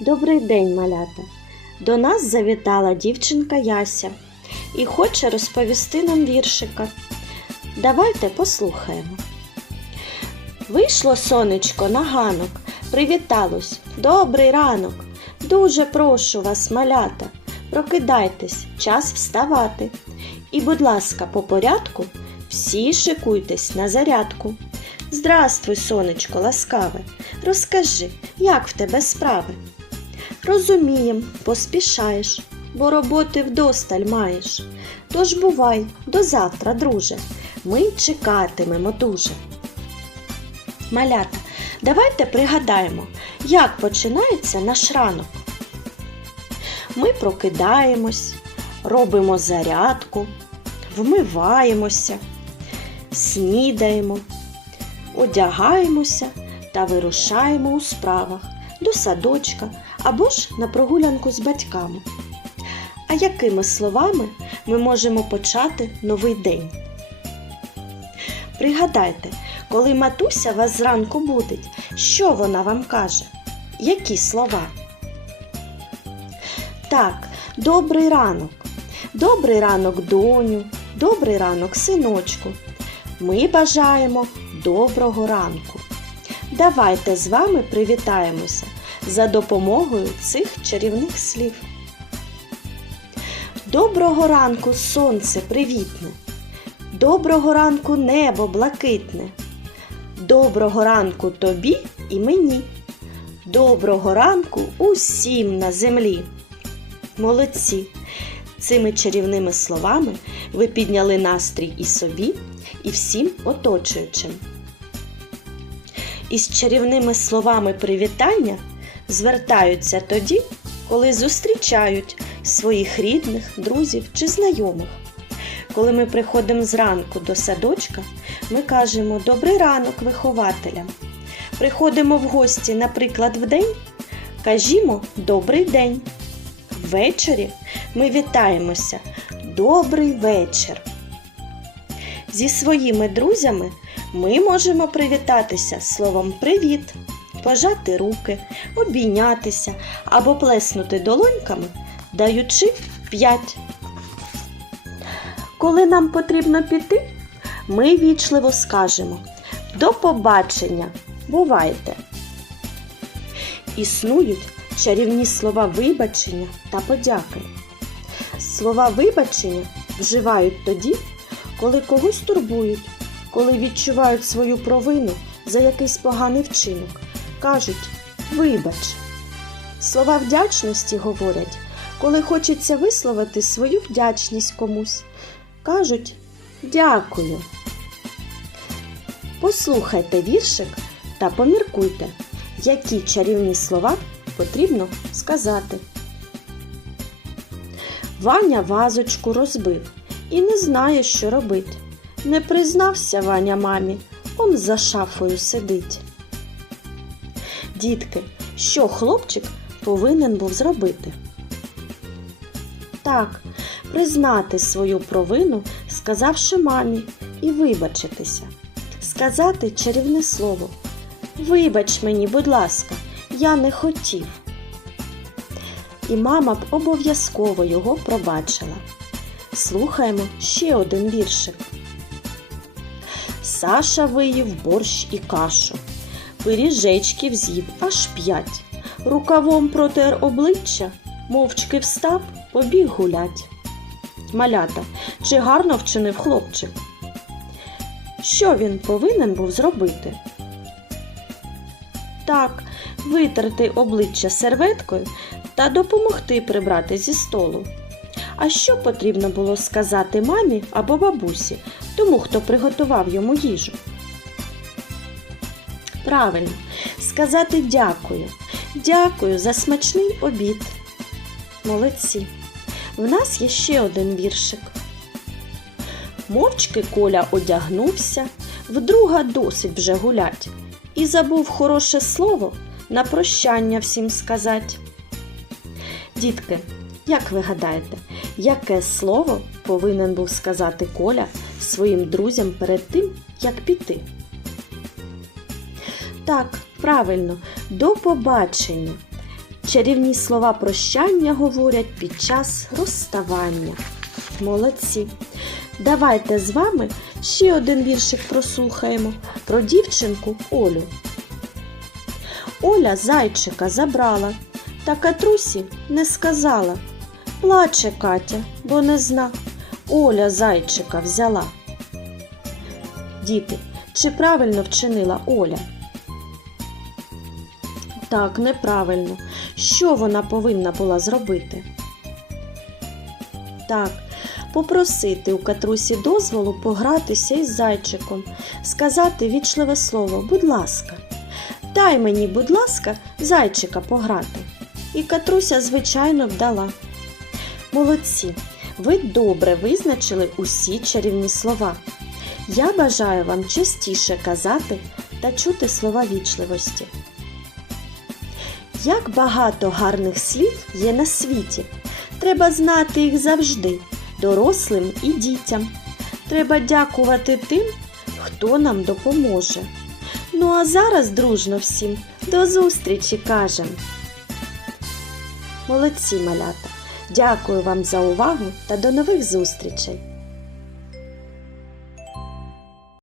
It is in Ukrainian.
Добрий день, малята! До нас завітала дівчинка Яся і хоче розповісти нам віршика. Давайте послухаємо. Вийшло сонечко на ганок, привіталось. Добрий ранок. Дуже прошу вас, малята, прокидайтесь, час вставати. І, будь ласка, по порядку всі шикуйтесь на зарядку. Здравствуй, сонечко ласкаве, розкажи, як в тебе справи? Розумієм, поспішаєш, бо роботи вдосталь маєш. Тож бувай, до завтра, друже, ми чекатимемо дуже. Малята, давайте пригадаємо, як починається наш ранок. Ми прокидаємось, робимо зарядку, вмиваємося, снідаємо, одягаємося та вирушаємо у справах до садочка або ж на прогулянку з батьками. А якими словами ми можемо почати новий день? Пригадайте, коли матуся вас зранку будить, що вона вам каже? Які слова? Так, добрий ранок. Добрий ранок, доню, добрий ранок, синочку. Ми бажаємо доброго ранку. Давайте з вами привітаємося за допомогою цих чарівних слів. Доброго ранку, сонце привітне. Доброго ранку небо блакитне. Доброго ранку тобі і мені. Доброго ранку усім на землі. Молодці! Цими чарівними словами ви підняли настрій і собі, і всім оточуючим. Із чарівними словами привітання звертаються тоді, коли зустрічають своїх рідних, друзів чи знайомих. Коли ми приходимо зранку до садочка, ми кажемо Добрий ранок вихователям. Приходимо в гості, наприклад, в день, кажімо Добрий день. Ввечері ми вітаємося Добрий вечір. Зі своїми друзями ми можемо привітатися словом Привіт, пожати руки, обійнятися або плеснути долоньками, даючи п'ять. Коли нам потрібно піти, ми вічливо скажемо До побачення! Бувайте! Існують чарівні слова вибачення та подяки. Слова вибачення вживають тоді, коли когось турбують, коли відчувають свою провину за якийсь поганий вчинок. Кажуть вибач. Слова вдячності говорять, коли хочеться висловити свою вдячність комусь. Кажуть дякую. Послухайте віршик та поміркуйте, які чарівні слова потрібно сказати. Ваня вазочку розбив і не знає, що робить. Не признався Ваня мамі, он за шафою сидить. Дітки, що хлопчик повинен був зробити? Так, признати свою провину, сказавши мамі, і вибачитися, сказати чарівне слово. Вибач мені, будь ласка, я не хотів. І мама б обов'язково його пробачила. Слухаємо ще один віршик. Саша виїв борщ і кашу, пиріжечків з'їв аж п'ять. Рукавом протер обличчя, мовчки встав, побіг гулять. Малята, чи гарно вчинив хлопчик? Що він повинен був зробити? Так, витерти обличчя серветкою та допомогти прибрати зі столу. А що потрібно було сказати мамі або бабусі, тому хто приготував йому їжу? Правильно, сказати дякую. Дякую за смачний обід. Молодці. В нас є ще один віршик. Мовчки Коля одягнувся, вдруга досить вже гулять, і забув хороше слово на прощання всім сказать. Дітки, як ви гадаєте, яке слово повинен був сказати Коля своїм друзям перед тим, як піти? Так, правильно, до побачення. чарівні слова прощання говорять під час розставання. Молодці! Давайте з вами ще один віршик прослухаємо про дівчинку Олю. Оля зайчика забрала, та Катрусі не сказала. Плаче Катя, бо не зна. Оля зайчика взяла. Діти, чи правильно вчинила Оля? Так, неправильно. Що вона повинна була зробити? Так, попросити у Катрусі дозволу погратися із зайчиком, сказати вічливе слово, будь ласка. Дай мені, будь ласка, зайчика пограти. І Катруся, звичайно, б дала. Молодці, ви добре визначили усі чарівні слова. Я бажаю вам частіше казати та чути слова вічливості. Як багато гарних слів є на світі. Треба знати їх завжди, дорослим і дітям. Треба дякувати тим, хто нам допоможе. Ну а зараз дружно всім до зустрічі кажем. Молодці малята! Дякую вам за увагу та до нових зустрічей!